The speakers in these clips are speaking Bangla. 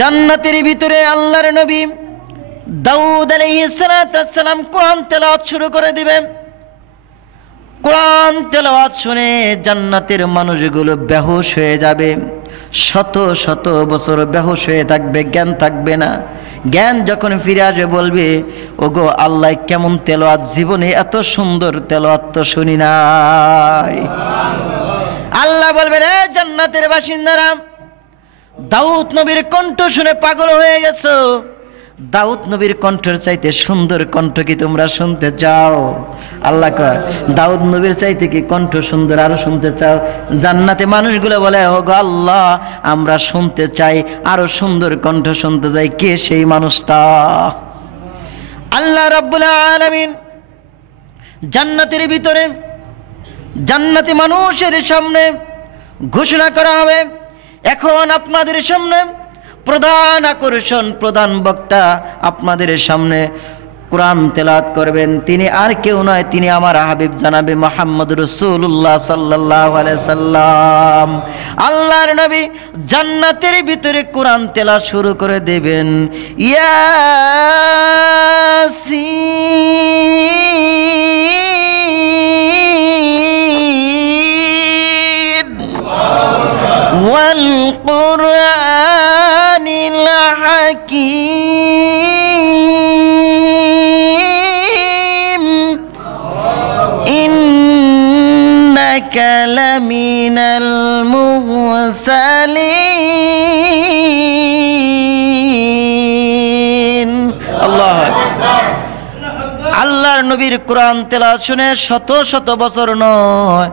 জান্নাতের ভিতরে আল্লাহর নবী দাউদ আলাইহিস সালাম কোরআন তেলাওয়াত শুরু করে দিবেন। কোরআন তেলাওয়াত শুনে জান্নাতের মানুষগুলো বেহুশ হয়ে যাবে, শত শত বছর বেহুশ হয়ে থাকবে, জ্ঞান থাকবে না। জ্ঞান যখন ফিরে আসবে বলবে, ওগো আল্লাহ কেমন তেলাওয়াত, জীবনে এত সুন্দর তেলাওয়াত তো শুনি নাই। আল্লাহ বলবেন, এ জান্নাতের বাসিন্দারা, দাউদ নবীর কণ্ঠ শুনে পাগল হয়ে গেছো। দাউদ নবীর কণ্ঠের চাইতে সুন্দর কণ্ঠ কি তোমরা শুনতে চাও? আল্লাহ কয়, দাউদ নবীর চাইতে কি কণ্ঠ সুন্দর আরো শুনতে চাও? জান্নাতে মানুষগুলো বলে, ও গো আল্লাহ, আমরা শুনতে চাই, আরো সুন্দর কণ্ঠ শুনতে চাই। কে সেই মানুষটা? আল্লাহ রাব্বুল আলামিন জান্নাতের ভিতরে জান্নাতি মানুষের সামনে ঘোষণা করা হবে, এখন আপনাদের সামনে প্রধান আকর্ষণ, প্রধান বক্তা আপনাদের সামনে কোরআন তেলাওয়াত করবেন। তিনি আর কেউ নয়, তিনি আমার হাবিব জনাবে মুহাম্মদ রাসূলুল্লাহ সাল্লাল্লাহু আলাইহি সাল্লাম। আল্লাহর নবী জান্নাতের ভিতরে কোরআন তেলাওয়াত শুরু করে দেবেন। ইয়াসিন ওয়াল কুরআনিল হাকীম ইন্নাকা লামিনাল মুরসালিন। আল্লাহু আকবার। আল্লাহর নবীর কোরআন তেলাওয়াত শুনে শত শত বছর নয়,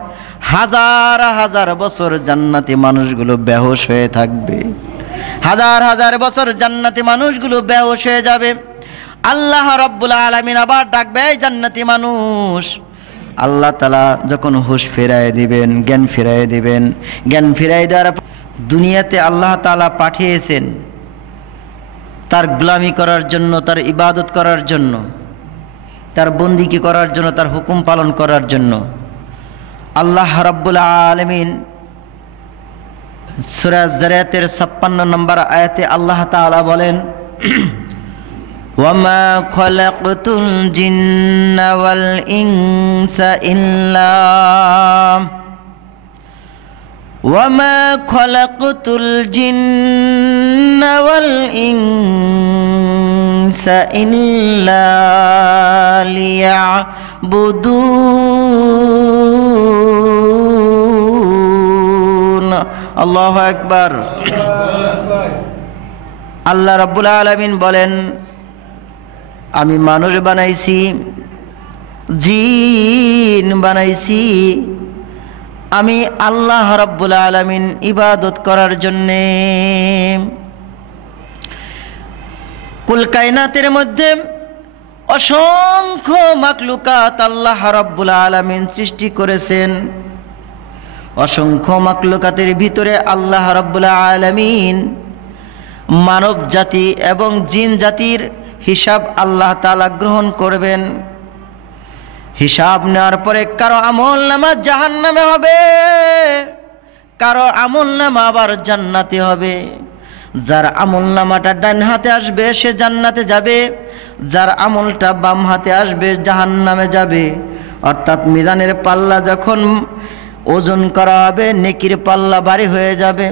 হাজার হাজার বছর জান্নাতি মানুষগুলো বেহুশ হয়ে থাকবে। হাজার হাজার বছর জান্নাতি মানুষগুলো বেহুশ হয়ে যাবে। আল্লাহ রাব্বুল আলামিন আবার ডাকবে, এই জান্নাতি মানুষ। আল্লাহ তাআলা যখন হুশ ফেরায় দিবেন, জ্ঞান ফেরায় দিবেন, জ্ঞান ফেরায় দেওয়ার দুনিয়াতে আল্লাহ তাআলা পাঠিয়েছেন তার গোলামি করার জন্য, তার ইবাদত করার জন্য, তার বন্দিগি করার জন্য, তার হুকুম পালন করার জন্য। আল্লাহ রাব্বুল আলামিন সূরা যারিয়াতের 56 নম্বর আয়াতে আল্লাহ তাআলা বলেন, ওয়ামা খালাকতুল জিন্না ওয়াল ইনসা ইল্লা ওয়ামা খালাকতুল জিন্না ওয়াল ইনসা ইল্লা লিয়াবুদুন। আল্লাহু আকবার। আল্লাহ রাব্বুল আলামিন বলেন, আমি মানুষ বানাইছি, জিন বানাইছি, আমি আল্লাহ রাব্বুল আলামিন ইবাদত করার জন্যে। কুল কায়নাতের মধ্যে অসংখ্য মাখলুকাত আল্লাহ রাব্বুল আলামিন সৃষ্টি করেছেন। অসংখ্য মাখলুকাতের ভিতরে আল্লাহ রাব্বুল আলামিন মানব জাতি এবং জিন জাতির হিসাব আল্লাহ তাআলা গ্রহণ করবেন। হিসাব নেওয়ার পরে কারো আমলনামা জাহান্নামে হবে, কারো আমলনামা আবার জান্নাতে হবে। যার আমলনামাটা ডান হাতে আসবে সে জান্নাতে যাবে, যার আমলটা বাম হাতে আসবে জাহান্নামে যাবে। অর্থাৎ মিজানের পাল্লা যখন ওজন করা হবে, নেকির পাল্লা ভারী হয়ে যাবে,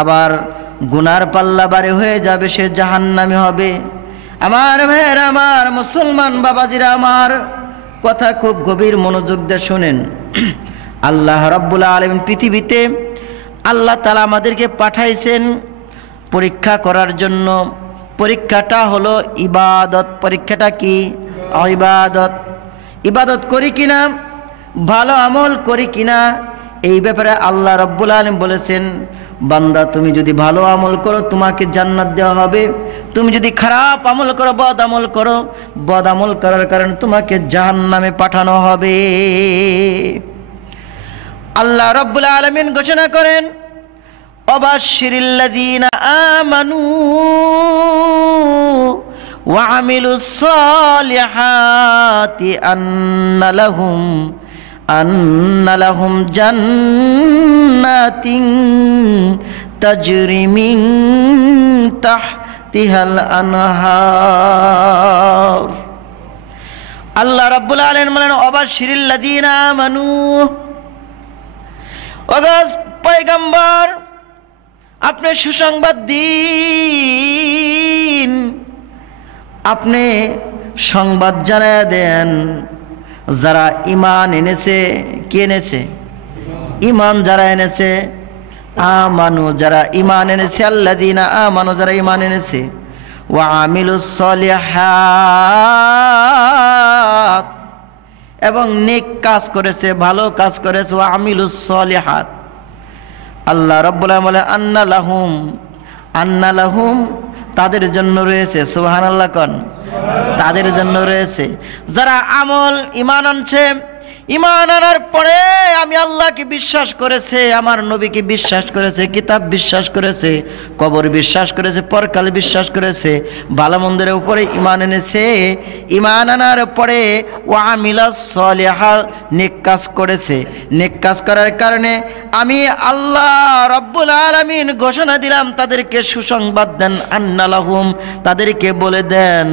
আবার গুনার পাল্লা ভারী হয়ে যাবে, সে জাহান্নামে হবে। আমার ভাইয়েরা, আমার মুসলমান বাবাজিরা, আমার কথা খুব গভীর মনোযোগ দিয়ে শোনেন। আল্লাহ রাব্বুল আলামিন পৃথিবীতে আল্লাহ তাআলা আমাদেরকে পাঠাইছেন পরীক্ষা করার জন্য। পরীক্ষাটা হলো ইবাদত। পরীক্ষাটা কি? ইবাদত। ইবাদত করি কিনা, ভালো আমল করি কিনা, এই ব্যাপারে আল্লাহ রাব্বুল আলামিন বলেছেন, বান্দা তুমি যদি ভালো আমল করো তোমাকে জান্নাত দেওয়া হবে, তুমি যদি খারাপ আমল করো, বদ আমল করো, বদ আমল করার কারণে তোমাকে জাহান্নামে পাঠানো হবে। আল্লাহ রাব্বুল আলামিন ঘোষণা করেন, ওয়াবাশশিরিল্লাযীনা আমানু ওয়া আমিলুস সালিহাতি আন্না লাহুম জান্নাতিন তাজরি মিন তাহতিহাল আনহার। আল্লাহ রাব্বুল আলামিন বলেন অবাশশিরিল লাযিনা আমানু, ওগো পয়গম্বর আপনি সুসংবাদ দিন, আপনি সংবাদ জানায় দেন যারা ঈমান এনেছে। কে এনেছে? ঈমান যারা এনেছে। আমানু যারা ঈমান এনেছে, আল্লাযীনা আমানু যারা ঈমান এনেছে, ওয়া আমিলুস সলিহাত এবং নেক কাজ করেছে, ভালো কাজ করেছে। ওয়া আমিলুস সলিহাত, আল্লাহ রাব্বুল আলামিন বলে আন্না লাহুম তাদের জন্য রয়েছে। সুবহানাল্লাহ কোন? তাদের জন্য রয়েছে যারা আমল ঈমান আনছে, ঈমান আনার পরে আমি আল্লাহকে বিশ্বাস করেছে, আমার নবীকে বিশ্বাস করেছে, কিতাব বিশ্বাস করেছে, কবর বিশ্বাস করেছে, পরকাল বিশ্বাস করেছে, ভালো মন্দের উপরে ঈমান এনেছে। ঈমান আনার পরে ওয়া আমিলাস সলিহাত নেক কাজ করেছে। নেক কাজ করার কারণে আমি আল্লাহ রাব্বুল আলামিন ঘোষণা দিলাম, তাদেরকে সুসংবাদ দেন। আন্না লাহুম তাদেরকে বলে দেন,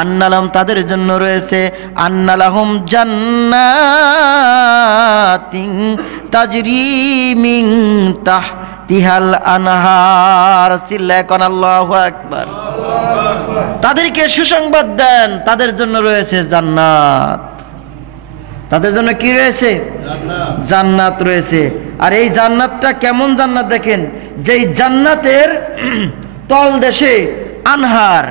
আন্না লাহুম তাদের জন্য রয়েছে, আন্না লাহুম জান্নাতিন তাজরি মিন তাহতিহাল আনহার। চিল্লায় কোন আল্লাহু আকবার। তাদেরকে সুসংবাদ দেন, তাদের জন্য রয়েছে জান্নাত। তাদের জন্য কি রয়েছে? জান্নাত রয়েছে। আর এই জান্নাতটা কেমন জান্নাত দেখেন, যেই জান্নাতের তল দেশে আনহার,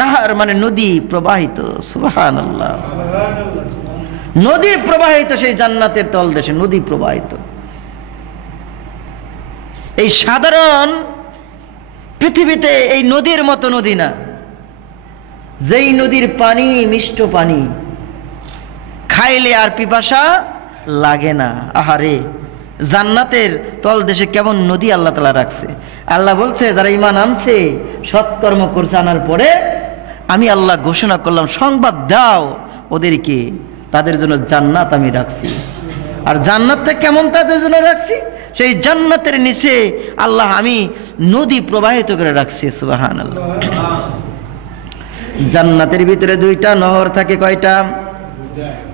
নাহার মানে নদী প্রবাহিত। সুবহানাল্লাহ, নদী প্রবাহিত, সেই জান্নাতের তল দেশে নদী প্রবাহিত। এই সাধারণ পৃথিবীতে এই নদীর মতো নদী না, যেই নদীর পানি মিষ্ট পানি, খাইলে আর পিপাসা লাগে না। আহারে, জান্নাতের তল দেশে কেমন নদী আল্লাহ তাআলা রাখছে। আল্লাহ বলছে যারা ঈমান আনছে, সৎকর্ম করছে, আনার পরে আমি আল্লাহ ঘোষণা করলাম, সংবাদ দাও ওদেরকে, তাদের জন্য জান্নাত আমি রাখছি। আর জান্নাতটা কেমন তাদের জন্য রাখছি? সেই জান্নাতের নিচে আল্লাহ আমি নদী প্রবাহিত করে রাখছি। সুবহানাল্লাহ। জান্নাতের ভিতরে দুইটা নহর থাকে। কয়টা?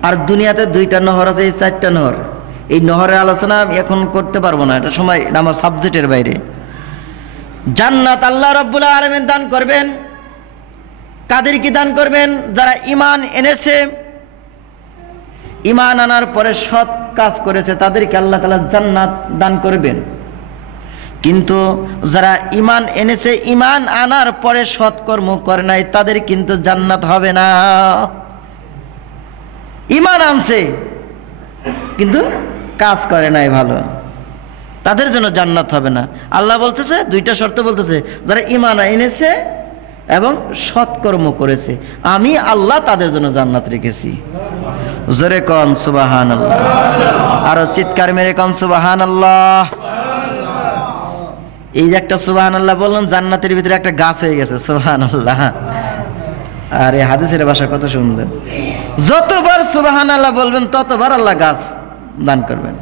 আর দুনিয়াতে দুইটা নহর আছে, এই চারটা নহর। এই নহরের আলোচনা আমি এখন করতে পারবো না, এটা সময় আমার সাবজেক্টের বাইরে। জান্নাত আল্লাহ রাব্বুল আলামিন দান করবেন। কাদেরকে দান করবেন? যারা ঈমান এনেছে, ঈমান আনার পরে সৎ কাজ করেছে, তাদেরকে আল্লাহ তাআলা জান্নাত দান করবেন। কিন্তু যারা ঈমান এনেছে, ঈমান আনার পরে সৎকর্ম করে নাই, তাদের কিন্তু জান্নাত হবে না। ঈমান আনছে কিন্তু কাজ করে নাই ভালো, তাদের জন্য জান্নাত হবে না। আল্লাহ বলতেছে দুইটা শর্ত বলতেছে, যারা ঈমান এনেছে এবং সৎকর্ম করেছে, আমি আল্লাহ তাদের জন্য জান্নাত রেখেছি। জোরে কোন সুবহানাল্লাহ, আর চিৎকার মেরে কোন সুবহানাল্লাহ। এই যে একটা সুবহানাল্লাহ বললাম, জান্নাতের ভিতরে একটা গাছ হয়ে গেছে। সুবহানাল্লাহ। আর এই হাদিসের ভাষা কত সুন্দর, যতবার সুবহানাল্লাহ বলবেন ততবার আল্লাহ গাছ দান করবেন।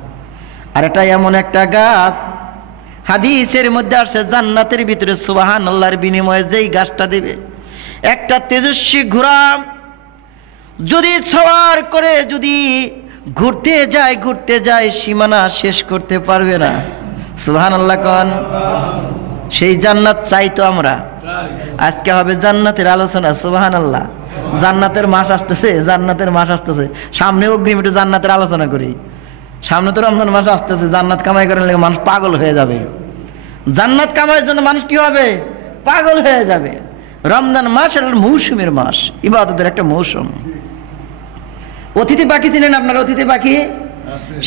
আর এটা এমন একটা গাছ, হাদিসের মধ্যে আসছে জান্নাতের ভিতরে সুবহানাল্লাহর বিনিময়ে যেই গাছটা দিবে, একটা তেজস্বী ঘোড়া যদি সওয়ার করে যদি ঘুরতে যায় সীমানা শেষ করতে পারবে না। সুবহানাল্লাহ কোন। সেই জান্নাত চাই তো আমরা। আজকে হবে জান্নাতের আলোচনা। সুবহানাল্লাহ। জান্নাতের মাস আসতেছে, জান্নাতের মাস আসতেছে, সামনে অগ্রিম একটু জান্নাতের আলোচনা করি। সামনে তো রমজান মাস আসতেছে, জান্নাত কামাই করার লাগে মানুষ পাগল হয়ে যাবে। জান্নাত কামাইয়ের জন্য মানুষ কি হবে? পাগল হয়ে যাবে। রমজান মাস এটা মৌসুমের মাস, ইবাদতের একটা মৌসুম। অতিথি পাখি চিনেন আপনারা? অতিথি পাখি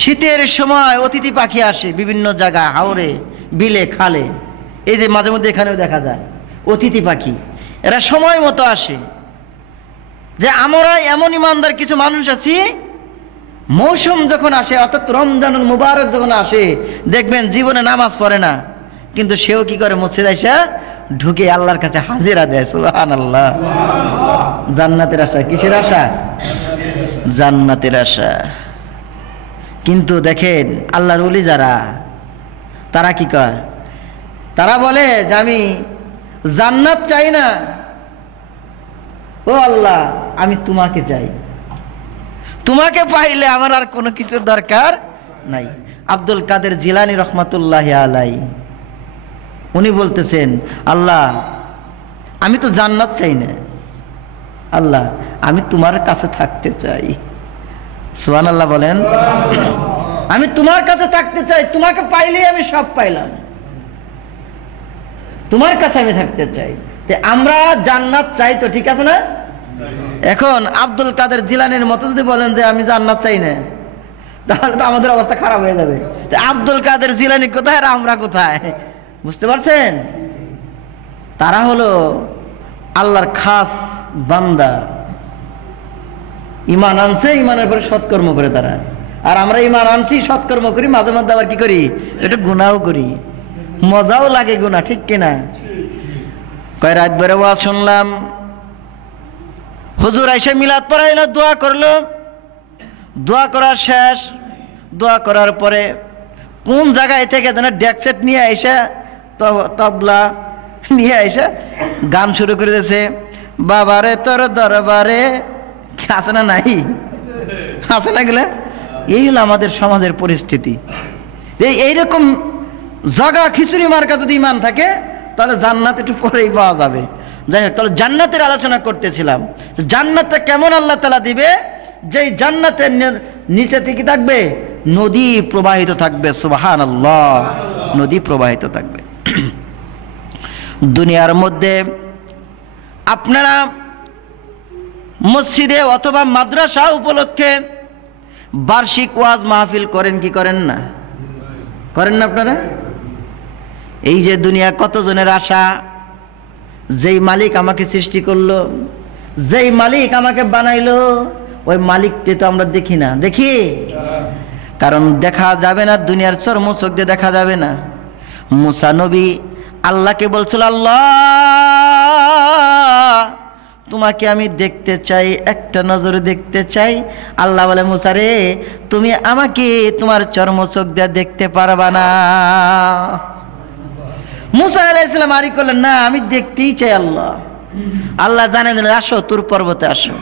শীতের সময় অতিথি পাখি আসে বিভিন্ন জায়গায়, হাওরে, বিলে, খালে। এই যে মাঝে মধ্যে এখানেও দেখা যায় অতিথি পাখি। এরা সময় মতো আসে। যে আমরা এমন ইমানদার কিছু মানুষ আছি, মৌসুম যখন আসে, অর্থাৎ রমজানুল মুবারক যখন আসে, দেখবেন জীবনে নামাজ পড়ে না, কিন্তু সেও কি করে? মসজিদে আইসা ঢুকে আল্লাহর কাছে হাজিরা দেয়। সুবহানাল্লাহ। জান্নাতের আশা। কিসের আশা? জান্নাতের আশা। কিন্তু দেখেন আল্লাহর ওলি যারা, তারা কি কয়? তারা বলে যে আমি জান্নাত চাই না, ও আল্লাহ আমি তোমাকে চাই, তোমাকে পাইলে আমার আর কোনো কিছুর দরকার নাই। আব্দুল কাদের জিলানী রহমাতুল্লাহি আলাইহি উনি বলতেছেন, আল্লাহ আমি তো জান্নাত চাই না, আল্লাহ আমি তোমার কাছে থাকতে চাই। সুবহানাল্লাহ বলেন। আমি তোমার কাছে থাকতে চাই, তোমাকে পাইলেই আমি সব পাইলাম, তোমার কাছে আমি থাকতে চাই। আমরা জান্নাত চাই তো, ঠিক আছে না? এখন আব্দুল কাদের জিলানীর মতো যদি বলেন যে আমি জান্নাত চাই না, তাহলে তো আমাদের অবস্থা খারাপ হয়ে যাবে। আব্দুল কাদের জিলানী কোথায় আর আমরা কোথায়, বুঝতে পারছেন? তারা হলো আল্লাহর খাস বান্দা, ঈমান আনছে, ঈমানের পরে সৎকর্ম করে তারা। আর আমরা ঈমান আনছি, সৎকর্ম করি, মাঝে মধ্যে আবার কি করি, একটু গুনাহও করি, মজাও লাগে গুনাহ, ঠিক কিনা? কয় রাত ভরে ওয়াজ শুনলাম, হুজুর আইসা মিলাদ পড়াইলো, দোয়া করলো, দোয়া করার শেষ, দোয়া করার পরে কোন জায়গায় থেকে যেন ডেক সেট নিয়ে আইসা, তবলা নিয়ে আইসা গান শুরু করে দিয়েছে, বাবারে তোর দরবারে, আছে না নাই, আছে না এগুলা? এই হলো আমাদের সমাজের পরিস্থিতি। এইরকম জগা খিচুড়ি মার্কা যদি ইমান থাকে তাহলে জান্নাত একটু পরেই পাওয়া যাবে। যাই হোক, তাহলে জান্নাতের আলোচনা করতেছিলাম। জান্নাতটা কেমন আল্লাহ তাআলা দিবে? যেই জান্নাতের নিচে থেকে থাকবে নদী প্রবাহিত থাকবে, সুবহানাল্লাহ, নদী প্রবাহিত থাকবে। দুনিয়ার মধ্যে আপনারা মসজিদে অথবা মাদ্রাসা উপলক্ষে বার্ষিক ওয়াজ মাহফিল করেন কি করেন না? করেন না আপনারা? এই যে দুনিয়া কতজনের আশা, যেই মালিক আমাকে সৃষ্টি করলো, যেই মালিক আমাকে বানাইলো, ওই মালিককে তো আমরা দেখি না, দেখি? কারণ দেখা যাবে না, দুনিয়ার চর্ম চোখ দিয়ে দেখা যাবে না। মুসা নবী আল্লাহকে বলছিল, আল্লাহ তোমাকে আমি দেখতে চাই, একটা নজরে দেখতে চাই। আল্লাহ বলে, মুসা রে তুমি আমাকে তোমার চর্ম চোখ দিয়ে দেখতে পারবা না। মুসা আলাইহিস সালাম আরি করলেন, না আমি দেখতেই চাই আল্লাহ। আল্লাহ জানেন, আসো তুর পর্বতে আসো।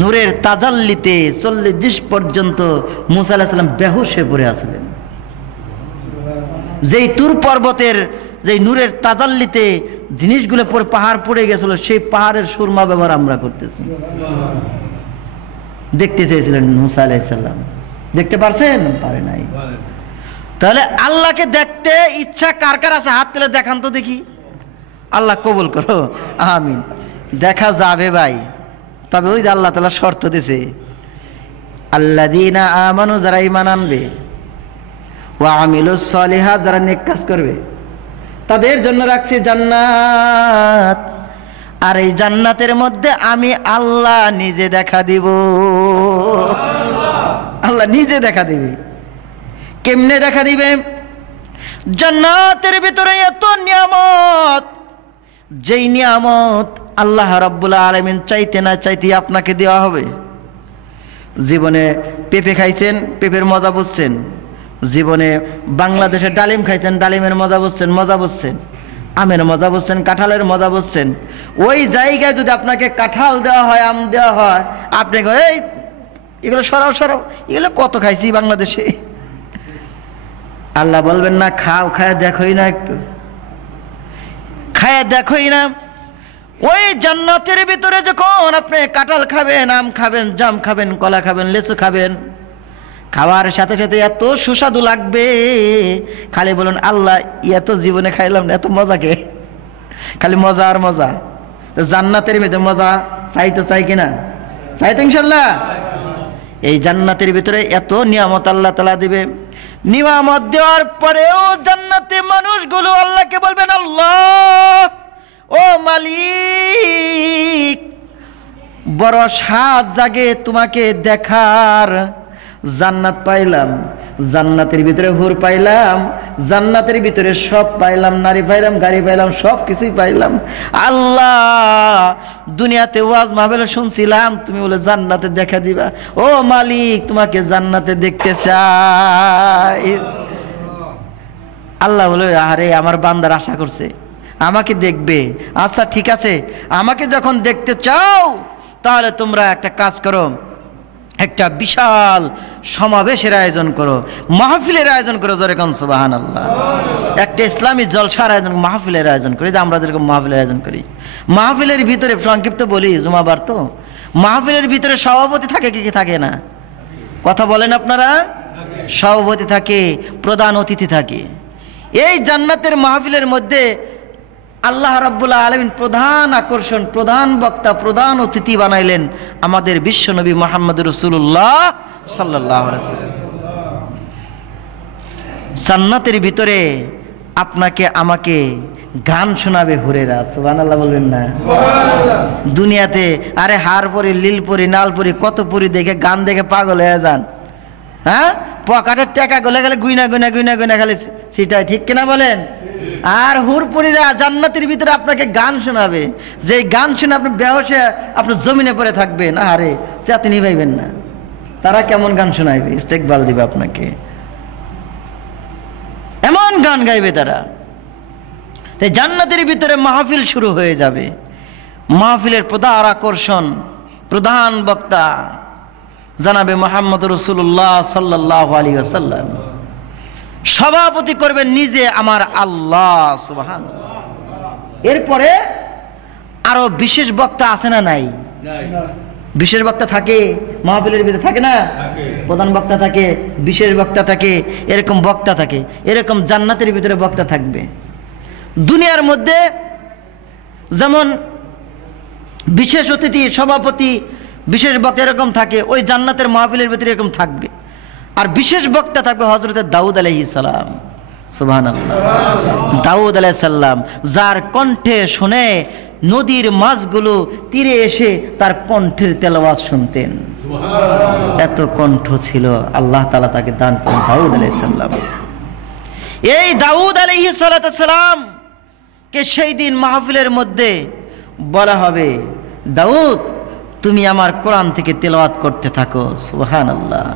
নূরের তাজাল্লিতে 40 দিন পর্যন্ত মুসা আলাইহিস সালাম বেহুশ হয়ে পড়ে আসলেন। যেই তুর পর্বতের যেই নূরের তাজাল্লিতে জিনিসগুলো পরে পাহাড় পড়ে গেছিল, সেই পাহাড়ের সুরমা ব্যবহার আমরা করতেছি। দেখতে চেয়েছিলেন মুসা আলাইহিস সালাম, দেখতে পারছেন? পারে নাই। তাহলে আল্লাহকে দেখতে ইচ্ছা কার কার আছে? হাত তুলে দেখান তো দেখি। আল্লাহ কবুল করো, আমিন। দেখা যাবে ভাই, তবে ওই যে আল্লাহ তাআলা শর্ত দিয়েছে, আল্লাযীনা আমানু, যারা ঈমান আনবে, ওয়া আমিলুস সলিহাত, যারা নেক কাজ করবে, তাদের জন্য রাখছি জান্নাত। আর এই জান্নাতের মধ্যে আমি আল্লাহ নিজে দেখা দিব। আল্লাহ নিজে দেখা দিবে। কেমনে দেখা দিবে? জান্নাতের ভিতরে এত নিয়ামত, যেই নিয়ামত আল্লাহ রাব্বুল আলামিন চাইতে না চাইতে আপনাকে দেওয়া হবে। জীবনে পেঁপে খাইছেন, পেঁপের মজা বুঝছেন। জীবনে বাংলাদেশে ডালিম খাইছেন, ডালিমের মজা বুঝছেন, মজা বুঝছেন। আমের মজা বুঝছেন, কাঁঠালের মজা বুঝছেন। ওই জায়গায় যদি আপনাকে কাঁঠাল দেওয়া হয়, আম দেওয়া হয়, আপনি এই এগুলো সরাও সরাও, এগুলো কত খাইছি বাংলাদেশে। আল্লাহ বলবেন না, খাও, খায় দেখোই না, একটু খায় দেখোই না। ওই জান্নাতের ভিতরে যখন আপনি কাঁঠাল খাবেন, আম খাবেন, জাম খাবেন, কলা খাবেন, লেচু খাবেন, খাওয়ার সাথে সাথে এত সুস্বাদু লাগবে, খালি বলুন আল্লাহ এত জীবনে খাইলাম না, এত মজাকে, খালি মজা আর মজা। তো জান্নাতের ভিতরে মজা চাই তো চাই কিনা? চাই তো ইনশাল্লাহ। এই জান্নাতের ভিতরে এত নিয়ামত আল্লাহ তাআলা দিবে। নিয়ামত দেওয়ার পরেও জান্নাতে মানুষগুলো আল্লাহকে বলবেন, আল্লাহ ও মালিক, বড় স্বাদ জাগে তোমাকে দেখার। জান্নাত পাইলাম, জান্নাতের ভিতরে হুর পাইলাম, জান্নাতের ভিতরে সব পাইলাম, নারী পাইলাম, গাড়ি পাইলাম, সব কিছুই পাইলাম। আল্লাহ দুনিয়াতে ওয়াজ মাহফিল শুনছিলাম, তুমি বলে জান্নাতে দেখা দিবা। ও মালিক তোমাকে জান্নাতে দেখতে চাই। আল্লাহ বলে, আরে আমার বান্দার আশা করছে আমাকে দেখবে। আচ্ছা ঠিক আছে, আমাকে যখন দেখতে চাও তাহলে তোমরা একটা কাজ করো, একটা বিশাল সমাবেশের আয়োজন করো, মাহফিলের আয়োজন করো। জোরে কোন সুবহানাল্লাহ। একটা ইসলামী জলসার আয়োজন, মাহফিলের আয়োজন করি, যে আমরা যেরকম মাহফিলের আয়োজন করি। মাহফিলের ভিতরে সংক্ষিপ্ত বলি, জুমাবার তো, মাহফিলের ভিতরে সভাপতি থাকে কি থাকে না? কথা বলেন আপনারা। সভাপতি থাকে, প্রধান অতিথি থাকে। এই জান্নাতের মাহফিলের মধ্যে আল্লাহ রাব্বুল আলামিন প্রধান আকর্ষণ, প্রধান বক্তা, প্রধান অতিথি বানাইলেন আমাদের বিশ্বনবী মুহাম্মদ রাসূলুল্লাহ সাল্লাল্লাহু আলাইহি ওয়াসাল্লাম। জান্নাতের ভিতরে আপনাকে আমাকে গান শোনাবে হুরেরা, সুবহানাল্লাহ বলবেন না? সুবহানাল্লাহ। দুনিয়াতে আরে হারপুরি, লীলপুরি, নালপুরি, কত পুরি দেখে গান দেখে পাগল হয়ে যান। হ্যাঁ, পকেটের টাকা গলে গেলে গুইনা গুইনা গুইনা গুইনা খালি সেটাই, ঠিক কিনা বলেন? আর হুরপুরিরা জান্নাতের ভিতরে আপনাকে গান শোনাবে, যে গান শুনে আপনি বেহুশ হয়ে আপনি জমিনে পড়ে থাকবেন, আরে সে আপনি নিভাইবেন না। তারা কেমন গান শোনাইবে? ইস্তেকবাল দিবে আপনাকে, এমন গান গাইবে তারা। তাই জান্নাতের ভিতরে মাহফিল শুরু হয়ে যাবে। মাহফিলের প্রধান আকর্ষণ, প্রধান বক্তা জানাবে মুহাম্মদ রাসূলুল্লাহ সাল্লাল্লাহু আলাইহি ওয়াসাল্লাম। সভাপতি করবেন নিজে আমার আল্লাহ সুবহানাল্লাহ। এরপরে আরো বিশেষ বক্তা আছে না নাই? বিশেষ বক্তা থাকে মাহফিলের ভিতরে, থাকে না? প্রধান বক্তা থাকে, বিশেষ বক্তা থাকে, এরকম বক্তা থাকে। এরকম জান্নাতের ভিতরে বক্তা থাকবে। দুনিয়ার মধ্যে যেমন বিশেষ অতিথি, সভাপতি, বিশেষ বক্তা এরকম থাকে, ওই জান্নাতের মাহফিলের ভিতরে এরকম থাকবে। আর বিশেষ বক্তা থাকবে হযরত দাউদ আলাইহিস সালাম, সুবহানাল্লাহ। দাউদ আলাইহিস সালাম, যার কণ্ঠে শুনে নদীর মাছগুলো তীরে এসে তার কণ্ঠের তেলাওয়াত শুনতেন, সুবহানাল্লাহ। এত কণ্ঠ ছিল আল্লাহ তাআলা তাকে দান করেন দাউদ আলাইহিস সালাম। এই দাউদ আলাইহিস সালাম কে সেই দিন মাহফিলের মধ্যে বলা হবে, দাউদ তুমি আমার কোরআন থেকে তেলাওয়াত করতে থাকো, সুবহানাল্লাহ।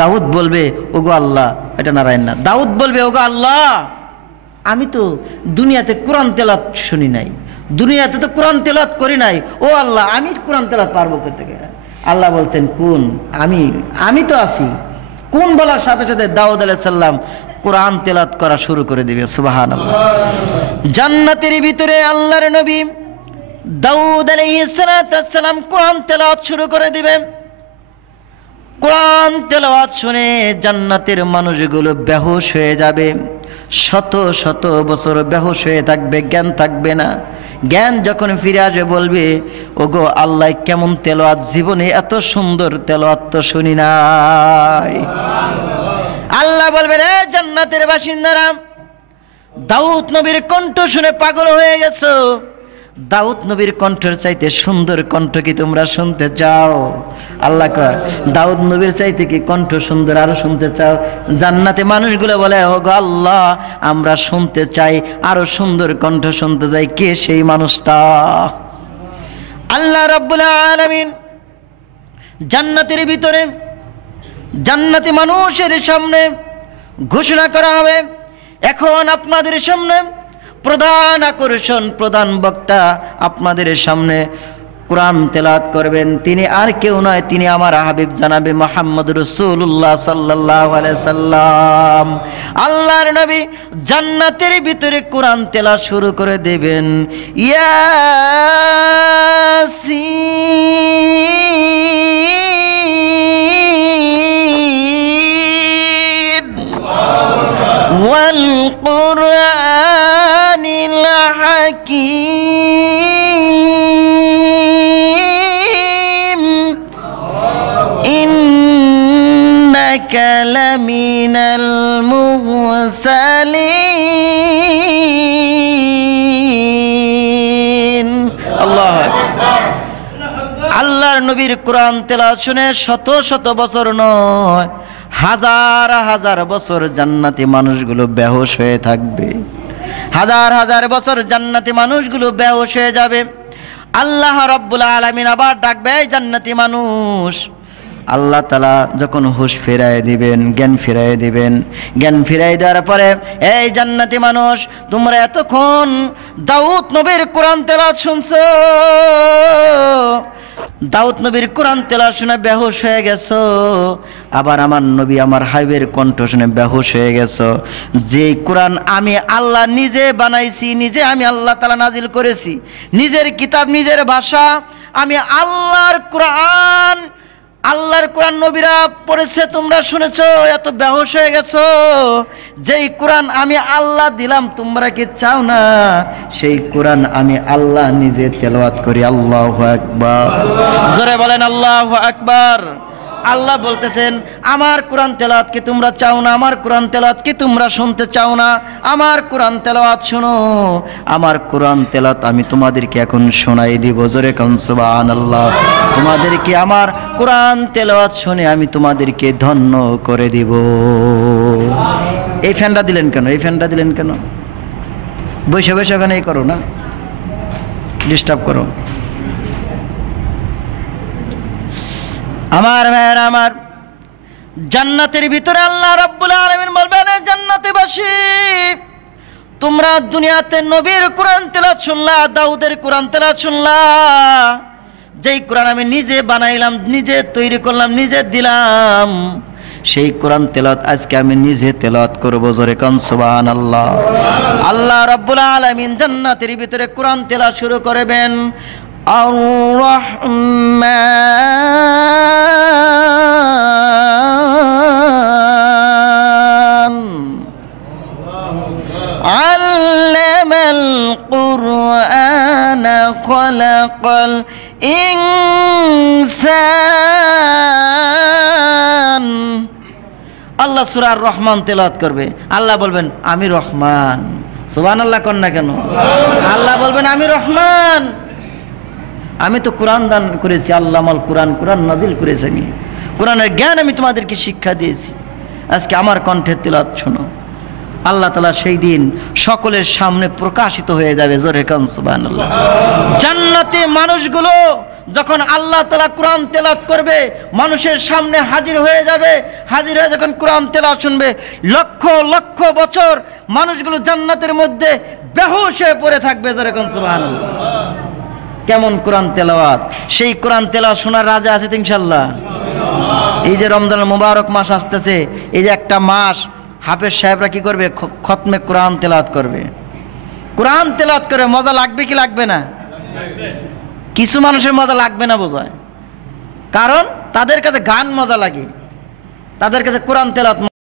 দাউদ বলবে, ওগো আল্লাহ, এটা নারায়ণ না, দাউদ বলবে, ওগো আল্লাহ, আমি তো দুনিয়াতে কোরআন তেলাওয়াত শুনি নাই, দুনিয়াতে তো কোরআন তেলাওয়াত করি নাই, ও আল্লাহ আমি কোরআন তেলাওয়াত পারবো কোথা থেকে? আল্লাহ বলছেন, কোন আমি তো আছি। কোন বলার সাথে সাথে দাউদ আলাইহিস সালাম কোরআন তেলাওয়াত করা শুরু করে দিবে, সুবহানাল্লাহ। জান্নাতের ভিতরে আল্লাহর নবী দাউদ আলাইহিস সালাম কোরআন তেলাওয়াত শুরু করে দিবেন। কোরআন তেলাওয়াত শুনে জান্নাতের মানুষগুলো বেহুশ হয়ে যাবে, শত শত বছর বেহুশ হয়ে থাকবে, জ্ঞান থাকবে না। জ্ঞান যখন ফিরে আসবে বলবে, ওগো আল্লাহ কেমন তেলাওয়াত, জীবনে এত সুন্দর তেলাওয়াত তো শুনি নাই। আল্লাহ বলবে, রে জান্নাতের বাসিন্দারা, দাউদ নবীর কণ্ঠ শুনে পাগল হয়ে গেছো, দাউদ নবীর কণ্ঠের চাইতে সুন্দর কণ্ঠ কি তোমরা শুনতে চাও? আল্লাহ কয়, দাউদ নবীর চাইতে কি কণ্ঠ সুন্দর আরো শুনতে চাও? জান্নাতে মানুষগুলো বলে, ওগো আল্লাহ আমরা শুনতে চাই, আরো সুন্দর কণ্ঠ শুনতে চাই। কে সেই মানুষটা? আল্লাহ রাব্বুল আলামিন জান্নাতের ভিতরে জান্নাতি মানুষের সামনে ঘোষণা করা হবে, এখন আপনাদের সামনে প্রধান আকর্ষণ, প্রধান বক্তা আপনাদের সামনে কোরআন তেলাওয়াত করবেন। তিনি আর কেউ নয়, তিনি আমার হাবিব জানাবে মুহাম্মদ রাসূলুল্লাহ সাল্লাল্লাহু আলাইহি সাল্লাম। আল্লাহর নবী জান্নাতের ভিতরে কোরআন তেলাওয়াত শুরু করে দেবেন। ইয়াসিন ওয়াল কুরআনিল হাকীম ইন্নাকা লামিনাল মুরসালিন। আল্লাহু আকবার। আল্লাহর নবীর কোরআন তেলাওয়াত শুনে শত শত বছর নয়, হাজার হাজার বছর জান্নাতি মানুষগুলো বেহুশ হয়ে থাকবে, হাজার হাজার বছর জান্নাতি মানুষগুলো বেহুশ হয়ে যাবে। আল্লাহ রাব্বুল আলামিন আবার ডাকবে, জান্নাতি মানুষ আল্লাহ তাআলা যখন হুঁশ ফিরায় দিবেন, জ্ঞান ফিরায় দিবেন, জ্ঞান ফিরায় দেওয়ার পরে এই জান্নাতি মানুষ, তোমরা এতক্ষণ দাউদ নবীর কোরআন তেলাওয়াত শুনছো, দাউদ নবীর কোরআন তেলাওয়াত শুনে বেহুশ হয়ে গেছো, আবার আমার নবী আমার হাবিবের কণ্ঠ শুনে বেহুশ হয়ে গেছো। যে কোরআন আমি আল্লাহ নিজে বানাইছি, নিজে আমি আল্লাহ তাআলা নাজিল করেছি, নিজের কিতাব, নিজের ভাষা, আমি আল্লাহর কোরআন, আল্লাহর কোরআন নবীরা পড়েছে, তোমরা শুনেছো, এত বেহুশ হয়ে গেছো। যেই কোরআন আমি আল্লাহ দিলাম, তোমরা কি চাও না সেই কোরআন আমি আল্লাহ নিজে তেলাওয়াত করি? আল্লাহু আকবার, জোরে বলেন আল্লাহু আকবার। আল্লাহ বলতেছেন আমার কোরআন তেলাওয়াত কি তোমরা চাও না? আমার কোরআন তেলাওয়াত কি তোমরা শুনতে চাও না? আমার কোরআন তেলাওয়াত শোনো, আমার কোরআন তেলাওয়াত আমি তোমাদেরকে এখন শোনাই দিব। জোরে কোন সুবহানাল্লাহ। তোমাদেরকে আমার কোরআন তেলাওয়াত শুনে আমি তোমাদেরকে ধন্য করে দিব। এই ফ্যানটা দিলেন কেন? এই ফ্যানটা দিলেন কেন? বসে বসে ওখানে এই করো না, ডিস্টার্ব করো। আমার ভাইয়েরা আমার, জান্নাতের ভিতরে আল্লাহ রাব্বুল আলামিন বলবেন, জান্নাতীবাসী তোমরা দুনিয়াতে নবীর কোরআন তেলাওয়াত শুনলা, দাউদের কোরআন তেলাওয়াত শুনলা, যেই কোরআন আমি নিজে বানাইলাম, নিজে তৈরি করলাম, নিজে দিলাম, সেই কোরআন তেলাওয়াত আজকে আমি নিজে তেলাওয়াত করব। জোরে কোন সুবহানাল্লাহ। আল্লাহ রাব্বুল আলামিন জান্নাতের ভিতরে কোরআন তেলাওয়াত শুরু করবেন। আর-রহমান আল্লামাল কুরআনা খালাকাল ইনসান। আল্লাহ সূরা আর-রহমান তেলাওয়াত করবে। আল্লাহ বলবেন আমি রহমান। সুবহানাল্লাহ কোন না কেন? আল্লাহ বলবেন আমি রহমান, আমি তো কোরআন দান করেছি, আল্লামাল কোরআন, কোরআন নাজিল করেছি আমি, কোরআনের জ্ঞান আমি তোমাদেরকে শিক্ষা দিয়েছি, আজকে আমার কণ্ঠে তেলাওয়াত শোনো। আল্লাহ তাআলা সেই দিন সকলের সামনে প্রকাশিত হয়ে যাবে। জোরে কান সুবহানাল্লাহ। জান্নাতি মানুষগুলো যখন আল্লাহ তাআলা কোরআন তেলাওয়াত করবে, মানুষের সামনে হাজির হয়ে যাবে, হাজির হয়ে যখন কোরআন তেলাওয়াত শুনবে, লক্ষ লক্ষ বছর মানুষগুলো জান্নাতের মধ্যে বেহুশ হয়ে পড়ে থাকবে। জোরে কান সুবহানাল্লাহ। কেমন কোরআন তেলাওয়াত! সেই কোরআন তেলাওয়াত শোনার রাজা আছে ইনশাআল্লাহ। এই যে রমজানুল মুবারক মাস আসতেছে, এই যে একটা মাস হাফেজ সাহেবরা কি করবে? খতমে কোরআন তেলাওয়াত করবে। কোরআন তেলাওয়াত করে মজা লাগবে কি লাগবে না? কিছু মানুষের মজা লাগবে না বোঝায়, কারণ তাদের কাছে গান মজা লাগে, তাদের কাছে কোরআন তেলাওয়াত